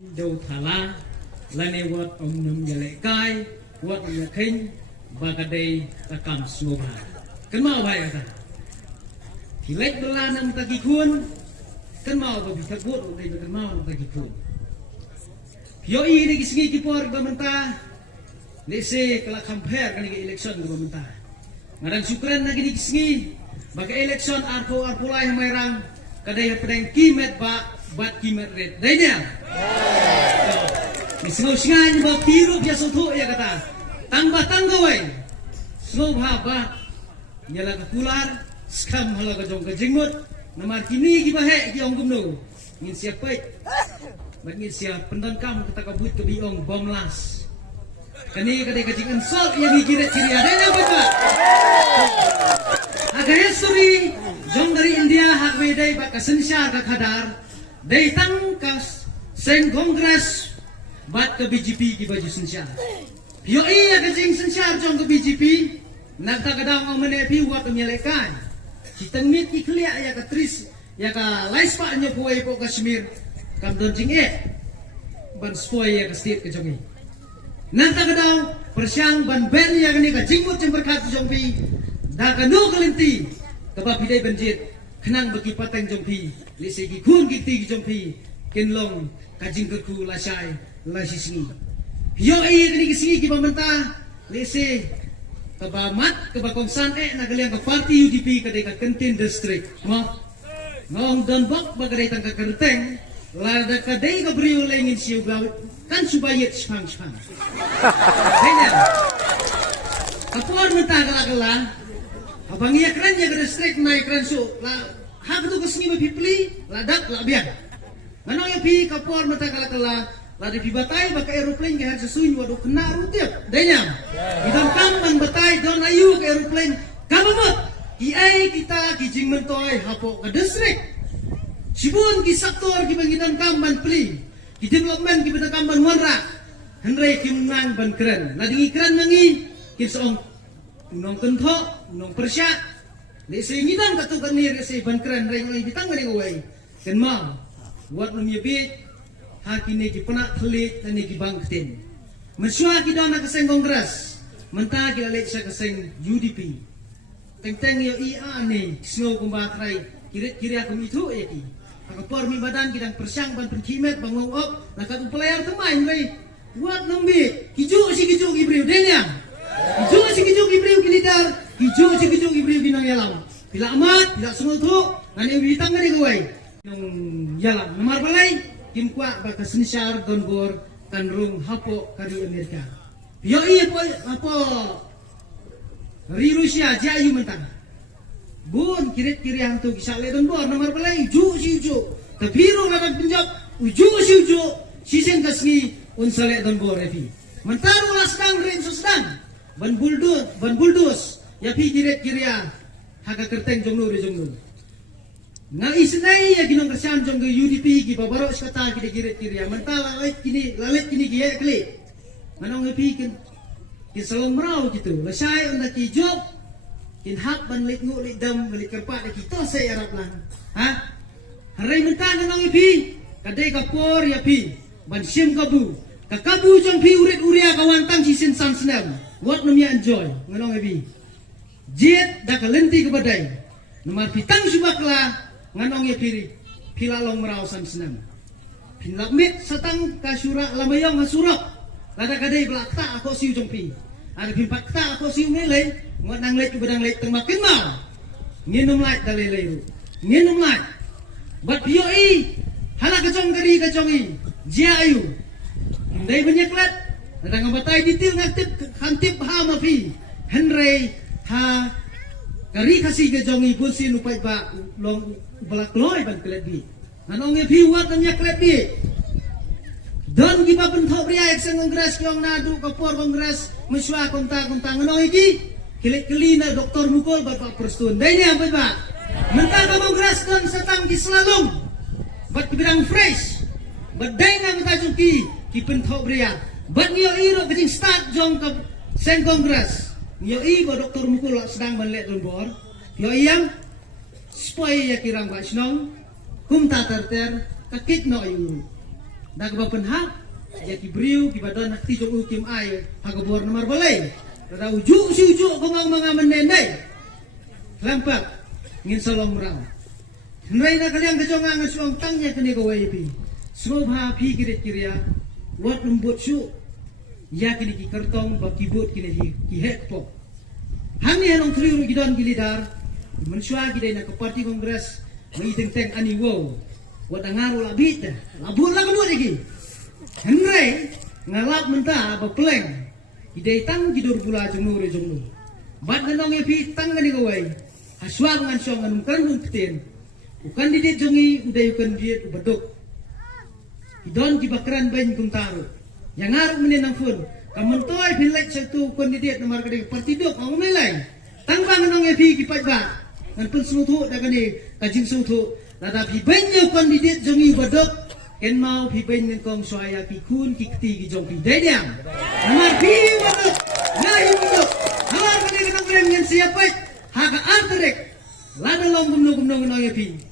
Dâu thả la là này vợ ông nằm nhà lệ cai vợ ông nhà khinh và cái đây ta cầm snow hà cái màu vậy à thì lấy đô la nằm ta kỳ khuôn cái màu và bị thắc vuốt ở đây cái màu nằm ta kỳ khuôn yo i ni kisigi kipor bamanta lese kala compare kan ke election ke bamanta ngarang sukran na gini kisigi baka election arpo lai mairang kadai pedang kimet ba bat kimet red dainya ni singo singa ni ba piru biasa tu ya kata tambah tanggawai slow ba nyala ka kular skam hala ka jong ka jingmut namar kini ki ba he ki ong gumno ngin siap pai bagi siap pendangkam kata kabut ke biong bomlas kani kadai kajing insult yang dikira ciri adanya apa aga history jong dari India hak wedai bak kasensyar ka khadar dai tangkas sen kongres bat ke BJP ki baju sensyar yo iya kajing sensyar jong ke BJP nak ta kadang ang menepi wa ke nyelekan kitang mit ki khlia ya ka tris ya ka laispa nya puai po Kashmir kam don jing ban spoy ya ka state ke jongi nan ta kadang persyang ban ben ya ni ka jingmut jeng berkat jongpi da ka no kalenti ka ba pidai banjit khnang bagi pateng jongpi li segi khun ki ti jongpi kenlong ka jing ku la sai la sisni yo ai ni ki sigi ki pamenta li se ka ba mat ka ba kongsan na kaliang ka party UDP ka de ka Kentin district mo ngong don bok ba ka de tang ka kerteng lada kadai ka beriu lengin siu gaw kan subayet spang hanya kapor menta kala abang iya keren ya ke distrik naik keren su la hak tu kesini bipli ladak la bian manong ya pi kapor menta kala la di batai baka aeroplane ke har sesuin wadu kena rutiap denya idam kam ban batai don ayu ke aeroplane kamamot iai kita kijing mentoy hapo ke distrik Sibun ki sektor ki bangitan kamban pli ki development ki bangitan kamban wanra henrei ki menang ban keren ladingi keren mangi ki song nong kentho nong persya le se ngidang ka tu kan ni se ban keren rei ngai bitang ngari ngawai ken ma wat no mi bi ha ki ne ki pena thli dan ni ki bang kten mesua ki dona ka seng kongres menta ki le sa ka seng UDP teng yo I a ne snow kumba trai kiri aku itu ya ki kapor mi badan kidang persyang ban penkimet bangong op nakat upelayar temain rei buat nombi kiju ibriu denya kiju ibriu kilidar kiju ibriu binang yalam bila amat bila semua tu ngani bitang ngani gawai nang yalam nomor balai kim kwa ba kasensyar dongor tanrung hapo kari Amerika yo iya apa ri Rusia jayu mentang bun kirit yang tu kisah le don bor nomor balai ju tabiru ladan penjab uju sisen kasni unsale don bor efi mentaru la sedang rin sedang ban buldus ya pi kirit kiria haga kerteng jongnu na isnai ya ginong kersan jong UDP ki babaro skata ki kirit kiria mentala lalet kini ki kli manong efi kin salong merau gitu lesai unda ki job kin hak ban lik ngu lik dam lik kerpat kita saya arab lang ha harai mentang nang ipi kadai kapor ya pi ban sim kabu jong pi urit uria kawantang sisin san senam what nomia enjoy nganong ipi jet da kalenti ke badai nomor pitang subakla nganong ya piri pilalong merau san senam pinlamit satang kasura lamayong hasurok lada kadai belakta aku siu jong pi ada pimpat ta aku siu ngelai ngot nang lek bedang lek temakin mau nginum lek dalai nginum lek bat pioi hala kacong i jia ayu ndai banyak lat datang batai ditil ngaktif khantip ha mafi henrei ha kari kasih kacong i pun sin upai ba long balak loy ban klet bi anong e pi wat banyak klet bi don giba bentok pria eksen kongres kiong nadu kapor kongres mesua kontak nganong iki Kili-kilina doktor mukul bapak perstun. Danya apa pak? Mentang kamang keras dan setang di selalung. Bat bidang fresh. Bat daya kita jungki kipentok bria. Bat nyo iro kecing start jong ke sen kongres. Nyo ibo doktor mukul sedang banlek don bor. Nyo iyang spoy ya kirang pak senong. Kum ta terter kakit no iu. dak bapen hak ya ki briu ki badan nakti jong ukim ai hagabor nomor balai rada ujuk si ujuk ko mang mga menendai lampak ngin salom rau nrai na kaliang kajong ang suang tangnya kene ko pi sobha phi kirit kiria wat numbut su ya kini ki kartong ba kibut kini ki het po hangni hanong triu gidon gilidar mensua gidai na ke parti kongres mai teng ani wo wat angaru labit labur la kanu lagi henrai ngalap menta ba pleng gidai tang gidur pula jungnu re jungnu bat nanong epi tang kani ko wai haswa ngan song ngan kan peten ukan didit jongi uday ukan diet ubadok idon kibakran bain kumtaru yang ngaruh menenang fun kamontoy pilek satu kandidat nomor kadang parti dok ang melai tangbang nong epi kipat ba ngan pun sutu dagani kajing sutu lada pi banyo kandidat jongi ubadok ken mau pi bain kong suaya pi kun kikti ki jong pi dayang nomor pi ubadok ngai ubadok halar kadang kadang ngan siapa haka antrek lada long gumno nong epi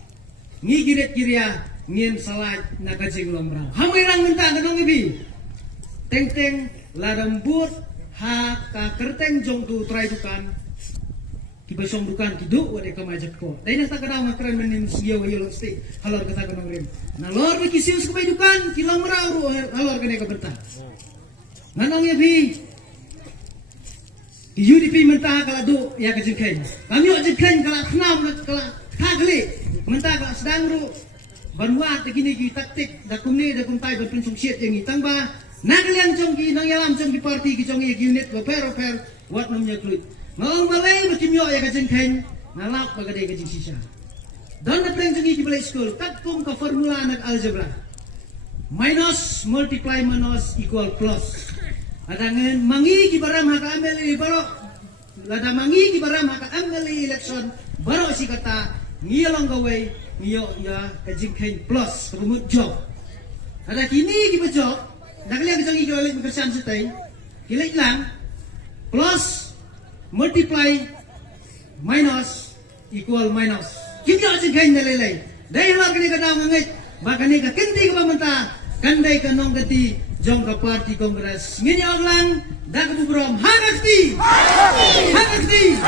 ngigiret kiria ngin salat nakajing lombrang hamirang minta ganong ibi teng ladambut ha ka kerteng jong tu trai dukan kibasong dukan kidu wade kamajak ko dai na takadaw nga kran menin siyo yolo sti halor kata ganong rim na lor mi kisius ko dukan kilomrang ru halor kane ka benta nganong ibi UDP minta kala do ya kajing kain kami ojek kain kala khnam kala thagli minta kala sedang ru banwa tegini ki taktik dakumni dakum tai berpencung siet yang itang ba nagaliang jongki nang yalam jongki parti ki jongi unit per wat namnya kluit ngong malai bakimyo ya kajeng kain ngalap bagade kajeng sisa don na pleng jongi ki balai school takum ka formula nag algebra minus multiply minus equal plus adangan mangi ki baram haka amel baro lada mangi ki baram haka amel election baro si kata ngiyalong gawai ngiyo ya kajing kain plus rumut job ada kini kita job nak lihat kita ngiyo lagi pekerjaan setai kilik lang plus multiply minus equal minus kita kajing kain nalilay dahil lang kini kada ngangit baka ni ka kendi ka pamanta kanday ka nong gati jong ka party kongres ngiyo lang daga bubrom hagakti hagakti